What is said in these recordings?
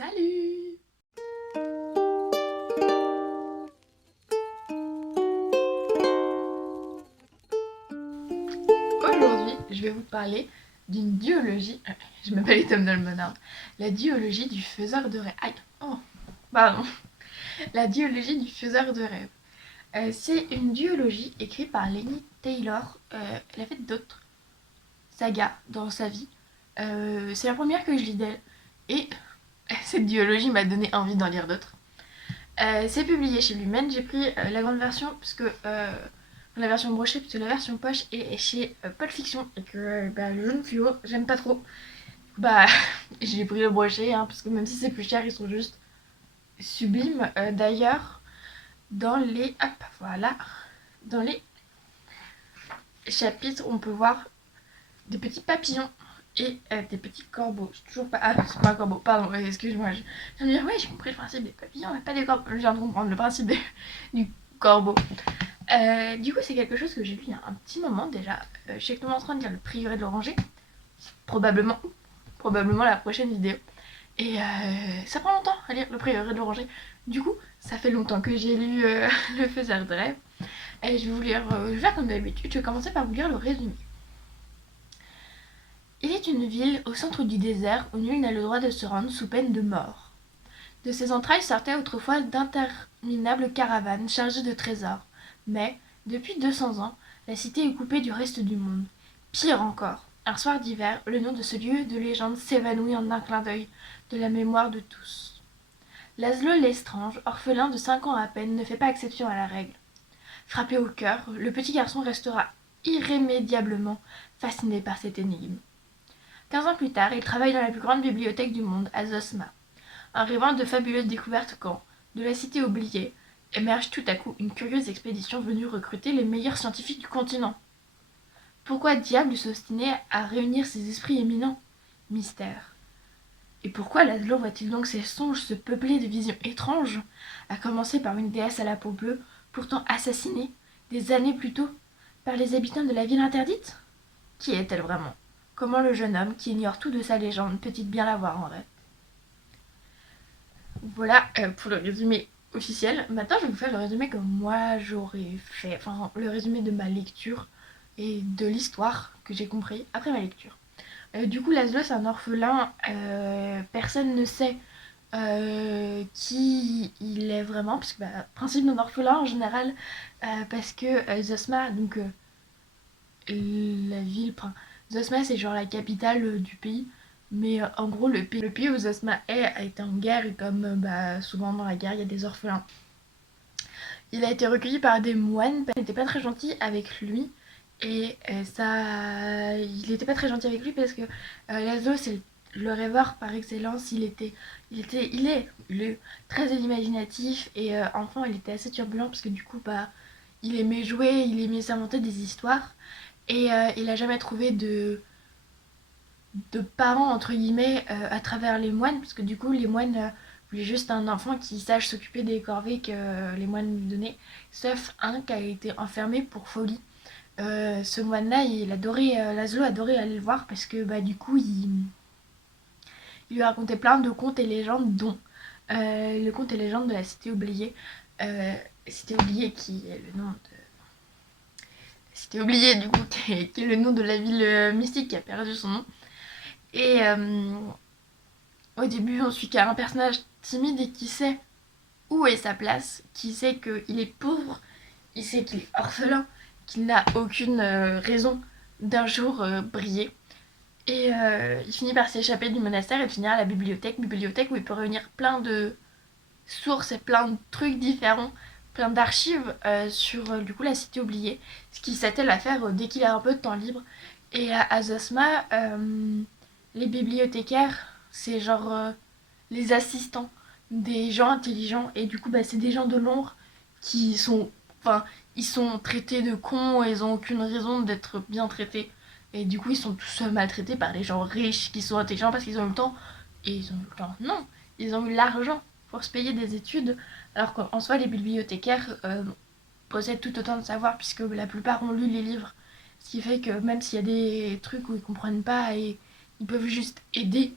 Salut! Aujourd'hui, je vais vous parler d'une duologie. Je m'appelle les tomes dans le bon ordre. La duologie du faiseur de rêve. Aïe! Oh, pardon. La duologie du faiseur de rêve. C'est une duologie écrite par Laini Taylor. Elle a fait d'autres sagas dans sa vie. C'est la première que je lis d'elle. Et cette duologie m'a donné envie d'en lire d'autres. C'est publié chez Lumen. J'ai pris la grande version parce que la version brochée, puisque la version poche est chez Pulp Fiction et que le jaune fluo, j'aime pas trop. Bah, j'ai pris le brochet, parce que même si c'est plus cher, ils sont juste sublimes. D'ailleurs, dans les. Hop, voilà. Dans les chapitres, on peut voir des petits papillons et des petits corbeaux. Je toujours pas. Ah, c'est pas un corbeau, pardon, excuse-moi. Je viens de dire, ouais, j'ai compris le principe des papillons, mais pas des corbeaux. Je viens de comprendre le principe du corbeau. Du coup, c'est quelque chose que j'ai lu il y a un petit moment déjà. Je sais que nous sommes en train de lire Le Prieuré de l'Oranger. Probablement la prochaine vidéo. Et ça prend longtemps à lire Le Prieuré de l'Oranger. Du coup, ça fait longtemps que j'ai lu Le Faiseur de rêve. Et je vais vous lire, je vais faire comme d'habitude, je vais commencer par vous lire le résumé. Il est une ville au centre du désert où nul n'a le droit de se rendre sous peine de mort. De ses entrailles sortaient autrefois d'interminables caravanes chargées de trésors. Mais, depuis 200 ans, la cité est coupée du reste du monde. Pire encore, un soir d'hiver, le nom de ce lieu de légende s'évanouit en un clin d'œil de la mémoire de tous. Laszlo Lestrange, orphelin de 5 ans à peine, ne fait pas exception à la règle. Frappé au cœur, le petit garçon restera irrémédiablement fasciné par cette énigme. 15 ans plus tard, il travaille dans la plus grande bibliothèque du monde, à Zosma, en rêvant de fabuleuses découvertes quand, de la cité oubliée, émerge tout à coup une curieuse expédition venue recruter les meilleurs scientifiques du continent. Pourquoi diable s'obstiner à réunir ces esprits éminents? Mystère. Et pourquoi Laszlo voit-il donc ses songes se peupler de visions étranges, à commencer par une déesse à la peau bleue, pourtant assassinée, des années plus tôt, par les habitants de la ville interdite? Qui est-elle vraiment? Comment le jeune homme, qui ignore tout de sa légende, peut-il bien la voir en rêve? Voilà pour le résumé officiel. Maintenant, je vais vous faire le résumé que moi j'aurais fait, enfin le résumé de ma lecture et de l'histoire que j'ai compris après ma lecture. Du coup, Laszlo, c'est un orphelin. Personne ne sait qui il est vraiment, parce que principe d'un orphelin en général, parce que Zosma, donc la ville, Zosma c'est genre la capitale du pays, mais en gros le pays où Zosma est a été en guerre et comme souvent dans la guerre il y a des orphelins. Il a été recueilli par des moines, il n'était pas très gentil avec lui et il n'était pas très gentil avec lui parce que Laszlo c'est le rêveur par excellence. Il est très imaginatif et enfant il était assez turbulent parce que du coup il aimait jouer, il aimait s'inventer des histoires et il a jamais trouvé de parents entre guillemets à travers les moines parce que du coup les moines voulaient juste un enfant qui sache s'occuper des corvées que les moines lui donnaient, sauf un qui a été enfermé pour folie. Ce moine là il adorait, Laszlo adorait aller le voir parce que du coup il lui racontait plein de contes et légendes dont le conte et légende de la cité oubliée. Cité oubliée qui est le nom de Cité oubliée du coup qui est le nom de la ville mystique qui a perdu son nom. Et au début, on suit qu'à un personnage timide et qui sait où est sa place, qui sait qu'il est pauvre, il sait qu'il est orphelin, qu'il n'a aucune raison d'un jour briller. Et il finit par s'échapper du monastère et finir à la bibliothèque où il peut réunir plein de sources et plein de trucs différents, plein d'archives sur du coup la cité oubliée, ce qu'il s'attelle à faire dès qu'il a un peu de temps libre. Et à Zosma, les bibliothécaires, c'est genre les assistants des gens intelligents et du coup c'est des gens de l'ombre qui sont, enfin ils sont traités de cons et ils ont aucune raison d'être bien traités et du coup ils sont tous maltraités par les gens riches qui sont intelligents parce qu'ils ont eu le temps et ils ont eu le temps, non, ils ont eu l'argent pour se payer des études alors qu'en soi les bibliothécaires possèdent tout autant de savoir puisque la plupart ont lu les livres, ce qui fait que même s'il y a des trucs où ils comprennent pas et ils peuvent juste aider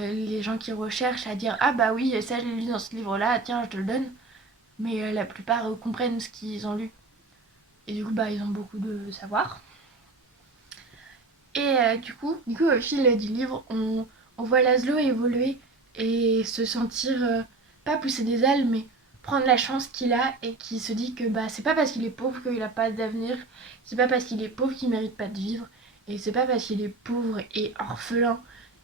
les gens qui recherchent à dire ah bah oui ça je l'ai lu dans ce livre là, tiens je te le donne, mais la plupart comprennent ce qu'ils ont lu et du coup bah ils ont beaucoup de savoir. Et du coup au fil du livre on voit Laszlo évoluer et se sentir pas pousser des ailes mais prendre la chance qu'il a et qui se dit que bah c'est pas parce qu'il est pauvre qu'il a pas d'avenir, c'est pas parce qu'il est pauvre qu'il mérite pas de vivre et c'est pas parce qu'il est pauvre et orphelin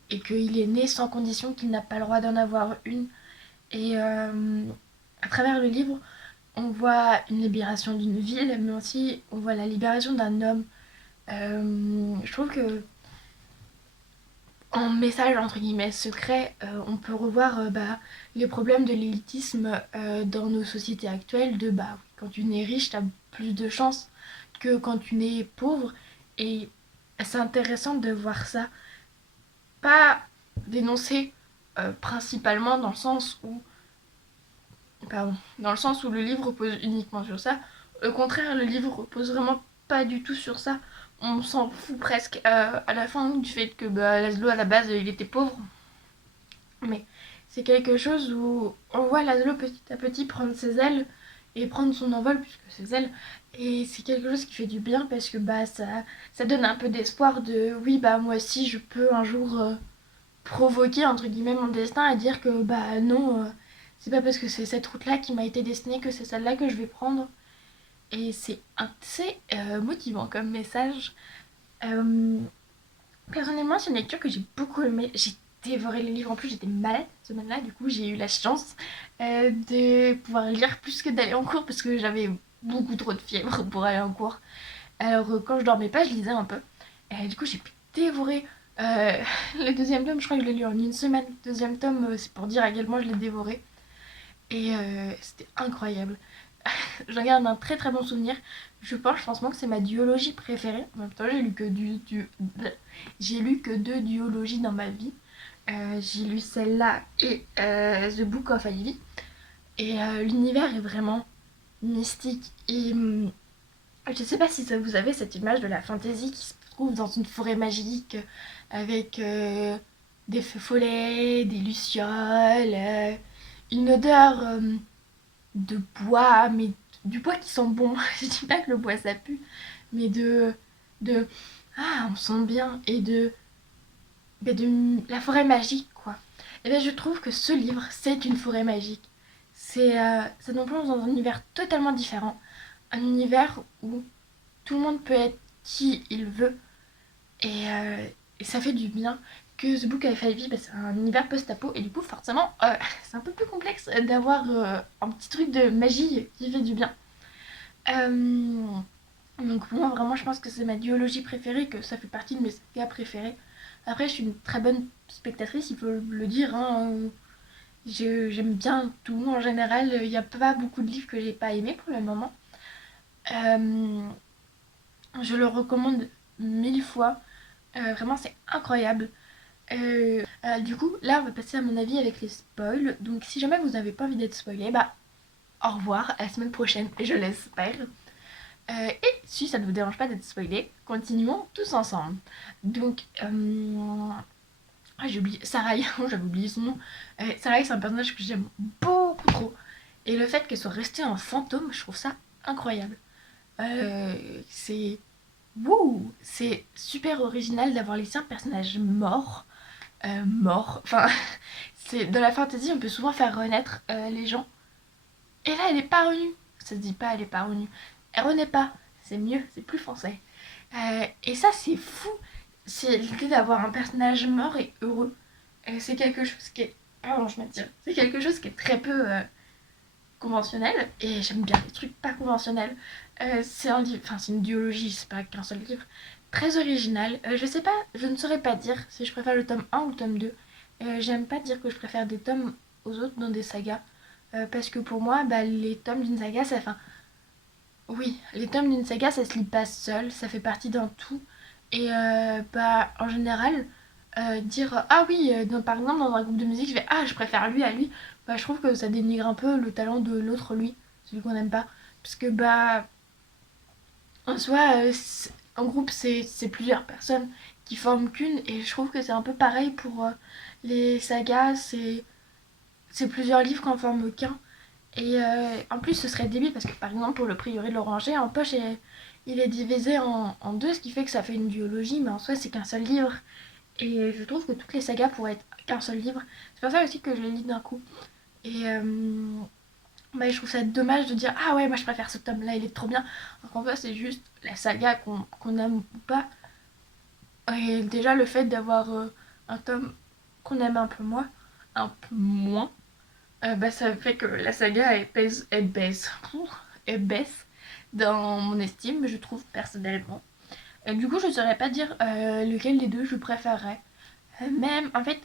et qu'il est né sans condition qu'il n'a pas le droit d'en avoir une. Et à travers le livre, on voit une libération d'une ville, mais aussi on voit la libération d'un homme. Je trouve que en message entre guillemets secret, on peut revoir les problèmes de l'élitisme dans nos sociétés actuelles. De bah quand tu nais riche, t'as plus de chances que quand tu nais pauvre. Et c'est intéressant de voir ça, pas dénoncé principalement dans le sens où le livre repose uniquement sur ça. Au contraire, le livre repose vraiment pas du tout sur ça. On s'en fout presque à la fin du fait que Laszlo à la base il était pauvre. Mais c'est quelque chose où on voit Laszlo petit à petit prendre ses ailes et prendre son envol puisque ses ailes. Et c'est quelque chose qui fait du bien parce que ça donne un peu d'espoir de oui bah moi aussi je peux un jour provoquer entre guillemets mon destin et dire que bah non, c'est pas parce que c'est cette route là qui m'a été destinée que c'est celle là que je vais prendre. Et c'est assez motivant comme message. Euh, Personnellement c'est une lecture que j'ai beaucoup aimée, j'ai dévoré les livres, en plus j'étais malade cette semaine là, du coup j'ai eu la chance de pouvoir lire plus que d'aller en cours parce que j'avais beaucoup trop de fièvre pour aller en cours. Alors quand je dormais pas je lisais un peu et du coup j'ai pu dévorer euh, le deuxième tome, je crois que je l'ai lu en une semaine. Le deuxième tome, c'est pour dire à quel point je l'ai dévoré. Et c'était incroyable. J'en garde un très très bon souvenir. Je pense franchement que c'est ma duologie préférée. En même temps, j'ai lu que deux duologies dans ma vie. J'ai lu celle-là et The Book of Ivy. Et l'univers est vraiment mystique. Et je sais pas si ça vous avez cette image de la fantasy qui se trouve dans une forêt magique avec des feux follets, des lucioles, une odeur de bois, mais du bois qui sent bon. Je dis pas que le bois ça pue, mais de ah on sent bien et de la forêt magique quoi. Et bien je trouve que ce livre c'est une forêt magique. Ça nous plonge dans un univers totalement différent, un univers où tout le monde peut être qui il veut et ça fait du bien. Que The Book of Ivy, c'est un univers post-apo et du coup forcément c'est un peu plus complexe d'avoir un petit truc de magie qui fait du bien. Euh, donc moi vraiment je pense que c'est ma duologie préférée, que ça fait partie de mes sagas préférées. Après je suis une très bonne spectatrice, il faut le dire, hein. J'aime bien tout en général, il n'y a pas beaucoup de livres que j'ai pas aimés pour le moment. Euh, je le recommande mille fois. Vraiment, c'est incroyable. Du coup, là, on va passer à mon avis avec les spoils. Donc, si jamais vous n'avez pas envie d'être spoilé, bah, au revoir, à la semaine prochaine, je l'espère. Et si ça ne vous dérange pas d'être spoilé, continuons tous ensemble. Donc, j'ai oublié Sarai, j'avais oublié son nom. Sarai, c'est un personnage que j'aime beaucoup trop. Et le fait qu'elle soit restée en fantôme, je trouve ça incroyable. C'est Wouh, c'est super original d'avoir laissé un personnage mort. Mort. Enfin, c'est dans la fantasy, on peut souvent faire renaître les gens. Et là, elle est pas revenue. Ça se dit pas, elle est pas revenue. Elle renaît pas. C'est mieux, c'est plus français. Et ça, c'est fou. C'est l'idée d'avoir un personnage mort et heureux. C'est quelque chose qui est. Pardon, je m'attire. C'est quelque chose qui est très peu conventionnel. Et j'aime bien les trucs pas conventionnels. C'est un livre, enfin c'est une duologie, c'est pas qu'un seul livre, très original. Je sais pas, je ne saurais pas dire si je préfère le tome 1 ou le tome 2. J'aime pas dire que je préfère des tomes aux autres dans des sagas. Parce que pour moi, les tomes d'une saga, ça. Enfin, oui, les tomes d'une saga, ça se lit pas seul, ça fait partie d'un tout. Et en général, dire ah oui, par exemple dans un groupe de musique, je vais ah je préfère lui à lui, je trouve que ça dénigre un peu le talent de l'autre lui, celui qu'on n'aime pas. Parce que en soi, en groupe, c'est plusieurs personnes qui forment qu'une, et je trouve que c'est un peu pareil pour les sagas, c'est plusieurs livres qui en forment qu'un. Et en plus, ce serait débile parce que par exemple, pour le prieuré de l'Oranger, en poche, il est divisé en deux, ce qui fait que ça fait une duologie, mais en soi, c'est qu'un seul livre. Et je trouve que toutes les sagas pourraient être qu'un seul livre. C'est pour ça aussi que je les lis d'un coup. Et bah, je trouve ça dommage de dire ah ouais, moi je préfère ce tome là, il est trop bien. Alors qu'en fait, c'est juste la saga qu'on aime ou pas. Et déjà, le fait d'avoir un tome qu'on aime un peu moins, bah, ça fait que la saga elle baisse dans mon estime, je trouve personnellement. Et du coup, je ne saurais pas dire lequel des deux je préférerais. Même, en fait,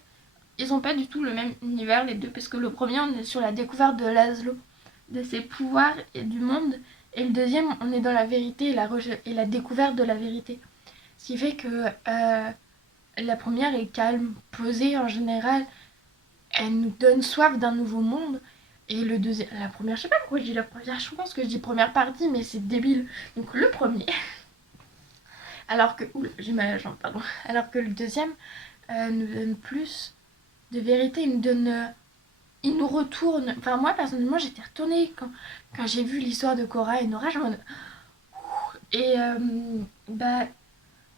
ils ont pas du tout le même univers les deux, parce que le premier, on est sur la découverte de Laszlo, de ses pouvoirs et du monde, et le deuxième, on est dans la vérité et la découverte de la vérité. Ce qui fait que la première est calme, posée en général, elle nous donne soif d'un nouveau monde. Et le deuxième, la première, je sais pas pourquoi je dis la première, je pense que je dis première partie, mais c'est débile. Donc le premier, alors que, oula, j'ai mal à la jambe, pardon. Alors que le deuxième nous donne plus de vérité, il nous retourne. Enfin moi personnellement j'étais retournée quand j'ai vu l'histoire de Cora et Nora, et bah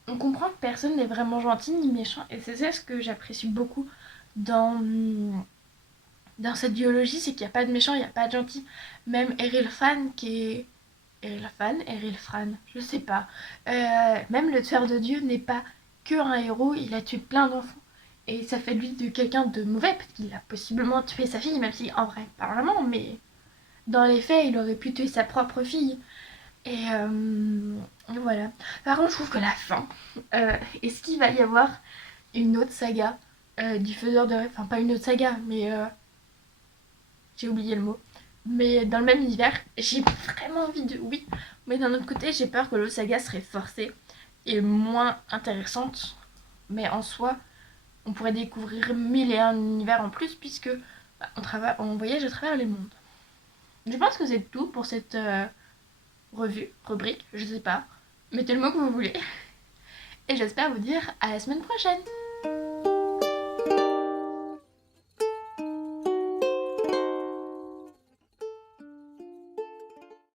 on comprend que personne n'est vraiment gentil ni méchant, et c'est ça ce que j'apprécie beaucoup dans cette biologie, c'est qu'il n'y a pas de méchant, il n'y a pas de gentil. Même Errol Fan qui est Errol Fran, je sais pas. Même le tueur de Dieu n'est pas que un héros, il a tué plein d'enfants. Et ça fait de lui de quelqu'un de mauvais, parce qu'il a possiblement tué sa fille, même si en vrai, pas vraiment, mais dans les faits, il aurait pu tuer sa propre fille. Et voilà. Par contre, je trouve que la fin, est-ce qu'il va y avoir une autre saga du faiseur de rêve, enfin pas une autre saga, mais j'ai oublié le mot. Mais dans le même univers, j'ai vraiment envie de oui. Mais d'un autre côté, j'ai peur que l'autre saga serait forcée et moins intéressante. Mais en soi, on pourrait découvrir mille et un univers en plus, puisque bah, on voyage à travers les mondes. Je pense que c'est tout pour cette rubrique, je sais pas. Mettez le mot que vous voulez. Et j'espère vous dire à la semaine prochaine.